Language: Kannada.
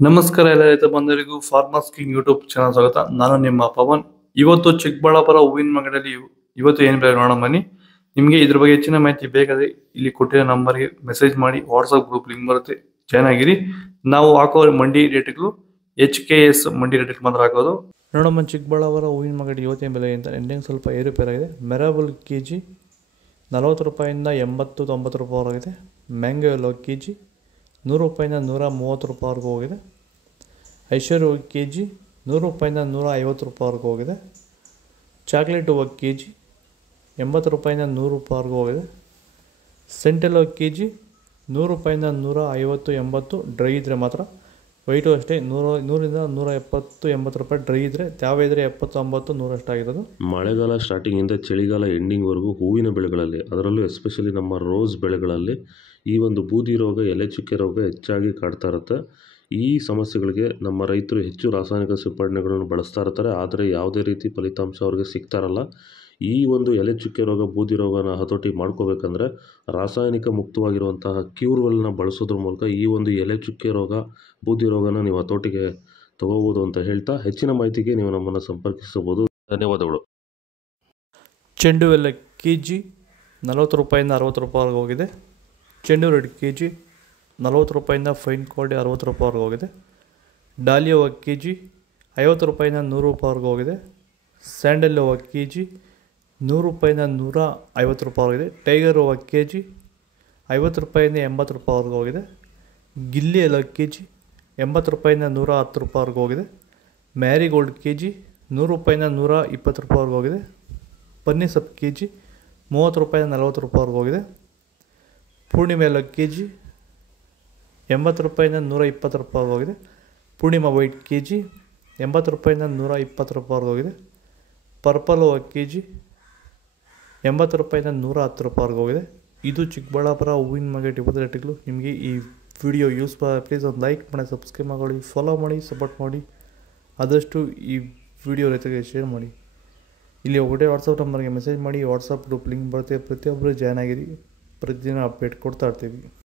ನಮಸ್ಕಾರ ಎಲ್ಲ ರೈತ ಬಂಧುಗಳಿಗೂ ಫಾರ್ಮರ್ಸ್ ಕಿಂಗ್ ಯೂಟ್ಯೂಬ್ ಚಾನಲ್ ಸ್ವಾಗತ. ನಾನು ನಿಮ್ಮ ಪವನ್. ಇವತ್ತು ಚಿಕ್ಕಬಳ್ಳಾಪುರ ಹೂವಿನ ಮಾರ್ಕೆಟಲ್ಲಿ ಇವತ್ತು ಏನು ಬೆಲೆ ನೋಡೋಣ ಬನ್ನಿ. ನಿಮಗೆ ಇದ್ರ ಬಗ್ಗೆ ಹೆಚ್ಚಿನ ಮಾಹಿತಿ ಬೇಕಾದ್ರೆ ಇಲ್ಲಿ ಕೊಟ್ಟಿರೋ ನಂಬರ್ಗೆ ಮೆಸೇಜ್ ಮಾಡಿ, ವಾಟ್ಸ್ಆಪ್ ಗ್ರೂಪ್ ಲಿಂಕ್ ಬರುತ್ತೆ, ಜಾಯ್ನ್ ಆಗಿರಿ. ನಾವು ಹಾಕೋ ಮಂಡಿ ರೇಟ್ಗಳು HKS ಮಂಡಿ ರೇಟ್ ಮಾತ್ರ ಹಾಕೋದು. ನೋಡಮ್ಮ, ಚಿಕ್ಕಬಳ್ಳಾಪುರ ಹೂವಿನ ಮಾರ್ಕೆಟ್ ಇವತ್ತಿನ ಬೆಲೆ ಅಂತ ಎಂಡಿಂಗ್ ಸ್ವಲ್ಪ ಏರುಪೇರಾಗಿದೆ. ಮೆರಾಬಲ್ KG 40 ರೂಪಾಯಿಂದ 80-90 ರೂಪಾಯಿವರೆಗಿದೆ. ಮ್ಯಾಂಗೋ ಎಲ್ಲೋ KG 100 ರೂಪಾಯಿಂದ 130 ರೂಪಾಯಿವರೆಗೂ ಹೋಗಿದೆ. ಐಶ್ವರ್ಯ KG 100 ರೂಪಾಯಿಂದ 150 ರೂಪಾಯಿವರೆಗೂ ಹೋಗಿದೆ. ಚಾಕ್ಲೇಟ್ ಹೂವು KG 80 ರೂಪಾಯಿಂದ 100 ರೂಪಾಯಿವರೆಗೂ ಹೋಗಿದೆ. ಸೆಂಟೆಲ್ಲೋ KG 100 ರೂಪಾಯಿಂದ 150-80 ಡ್ರೈ ಇದ್ದರೆ ಮಾತ್ರ. ವೈಟು ಅಷ್ಟೇ 100ರಿಂದ 170-80 ರೂಪಾಯಿ ಡ್ರೈ ಇದ್ದರೆ, ತ್ಯಾವ ಇದ್ದರೆ 70-90 100 ಅಷ್ಟಾಗಿರೋದು. ಮಳೆಗಾಲ ಸ್ಟಾರ್ಟಿಂಗಿಂದ ಚಳಿಗಾಲ ಎಂಡಿಂಗ್ವರೆಗೂ ಹೂವಿನ ಬೆಳೆಗಳಲ್ಲಿ, ಅದರಲ್ಲೂ ಎಸ್ಪೆಷಲಿ ನಮ್ಮ ರೋಸ್ ಬೆಳೆಗಳಲ್ಲಿ ಈ ಒಂದು ಬೂದಿ ರೋಗ, ಎಲೆ ಚುಕ್ಕೆ ರೋಗ ಹೆಚ್ಚಾಗಿ ಕಾಡ್ತಾ ಇರುತ್ತೆ. ಈ ಸಮಸ್ಯೆಗಳಿಗೆ ನಮ್ಮ ರೈತರು ಹೆಚ್ಚು ರಾಸಾಯನಿಕ ಸಿಂಪಡಣೆಗಳನ್ನು ಬಳಸ್ತಾ ಇರ್ತಾರೆ, ಆದರೆ ಯಾವುದೇ ರೀತಿ ಫಲಿತಾಂಶ ಅವ್ರಿಗೆ ಸಿಗ್ತಾ ಇರಲ್ಲ. ಈ ಒಂದು ಎಲೆ ಚುಕ್ಕೆ ರೋಗ, ಬೂದಿ ರೋಗನ ಹತೋಟಿ ಮಾಡ್ಕೋಬೇಕಂದ್ರೆ ರಾಸಾಯನಿಕ ಮುಕ್ತವಾಗಿರುವಂತಹ ಕ್ಯೂರ್ವೆಲ್ನ ಬಳಸೋದ್ರ ಮೂಲಕ ಈ ಒಂದು ಎಲೆ ಚುಕ್ಕೆ ರೋಗ, ಬೂದಿ ರೋಗನ ನೀವು ಹತೋಟಿಗೆ ತಗೋಬೋದು ಅಂತ ಹೇಳ್ತಾ, ಹೆಚ್ಚಿನ ಮಾಹಿತಿಗೆ ನೀವು ನಮ್ಮನ್ನು ಸಂಪರ್ಕಿಸಬಹುದು. ಧನ್ಯವಾದಗಳು. ಚೆಂಡು ಎಲ್ಲ KG 40 ರೂಪಾಯಿಂದ 60 ರೂಪಾಯಿವರೆಗೂ ಹೋಗಿದೆ. ಚೆಂಡು ರೆಡ್ KG 40 ರೂಪಾಯಿಂದ ಫೈನ್ ಕ್ವಾಲಿಟಿ 60 ರೂಪಾಯಿವರೆಗೂ ಹೋಗಿದೆ. ಡಾಲಿಯಾ ಹೂವು KG 50 ರೂಪಾಯಿಂದ 100 ರೂಪಾಯಿವರೆಗೂ ಹೋಗಿದೆ. ಸ್ಯಾಂಡಲ್ ಹೂವು KG 100 ರೂಪಾಯಿಂದ 150 ರೂಪಾಯಿವರೆಗಿದೆ. ಟೈಗರ್ ಹೂವು KG 50 ರೂಪಾಯಿಂದ 80 ರೂಪಾಯಿವರೆಗೂ ಹೋಗಿದೆ. ಗಿಲ್ಲಿ ಎಲ್ಲ KG 80 ರೂಪಾಯಿಂದ 110 ರೂಪಾಯಿವರೆಗೂ ಹೋಗಿದೆ. ಮ್ಯಾರಿಗೋಲ್ಡ್ KG 100 ರೂಪಾಯಿಂದ 120 ರೂಪಾಯಿವರೆಗೂ ಹೋಗಿದೆ. ಪನ್ನೀರ್ ಸೊಪ್ಪು KG 30 ರೂಪಾಯಿಂದ 40 ರೂಪಾಯಿವರೆಗೂ ಹೋಗಿದೆ. ಪೂರ್ಣಿಮೆ ಎಲ್ಲ KG 80 ರೂಪಾಯಿಂದ 120 ರೂಪಾಯಿವರೆಗೂ ಹೋಗಿದೆ. ಪೂರ್ಣಿಮಾ ವೈಟ್ KG 80 ರೂಪಾಯಿಂದ 120 ರೂಪಾಯಿವರೆಗೂ ಹೋಗಿದೆ. ಪರ್ಪಲ್ ಹೂವು KG 80 ರೂಪಾಯಿಂದ 110 ರೂಪಾಯಿವರೆಗೂ ಹೋಗಿದೆ. ಇದು ಚಿಕ್ಕಬಳ್ಳಾಪುರ ಹೂವಿನ ಮಾರ್ಕೆಟ್ ಇವತ್ತು ರೇಟ್ಗಳು. ನಿಮಗೆ ಈ ವಿಡಿಯೋ ಯೂಸ್ ಪ್ಲೀಸ್ ಒಂದು ಲೈಕ್ ಮಾಡಿ, ಸಬ್ಸ್ಕ್ರೈಬ್ ಮಾಡಿ, ಫಾಲೋ ಮಾಡಿ, ಸಪೋರ್ಟ್ ಮಾಡಿ. ಆದಷ್ಟು ಈ ವಿಡಿಯೋ ರೈತರಿಗೆ ಶೇರ್ ಮಾಡಿ. ಇಲ್ಲಿ ಒಳ್ಳೆ ವಾಟ್ಸಪ್ ನಂಬರ್ಗೆ ಮೆಸೇಜ್ ಮಾಡಿ, ವಾಟ್ಸಪ್ ಗ್ರೂಪ್ ಲಿಂಕ್ ಬರುತ್ತೆ, ಪ್ರತಿಯೊಬ್ಬರು ಜಾಯ್ನ್ ಆಗಿರಿ. ಪ್ರತಿದಿನ ಅಪ್ಡೇಟ್ ಕೊಡ್ತಾ ಇರ್ತೀವಿ.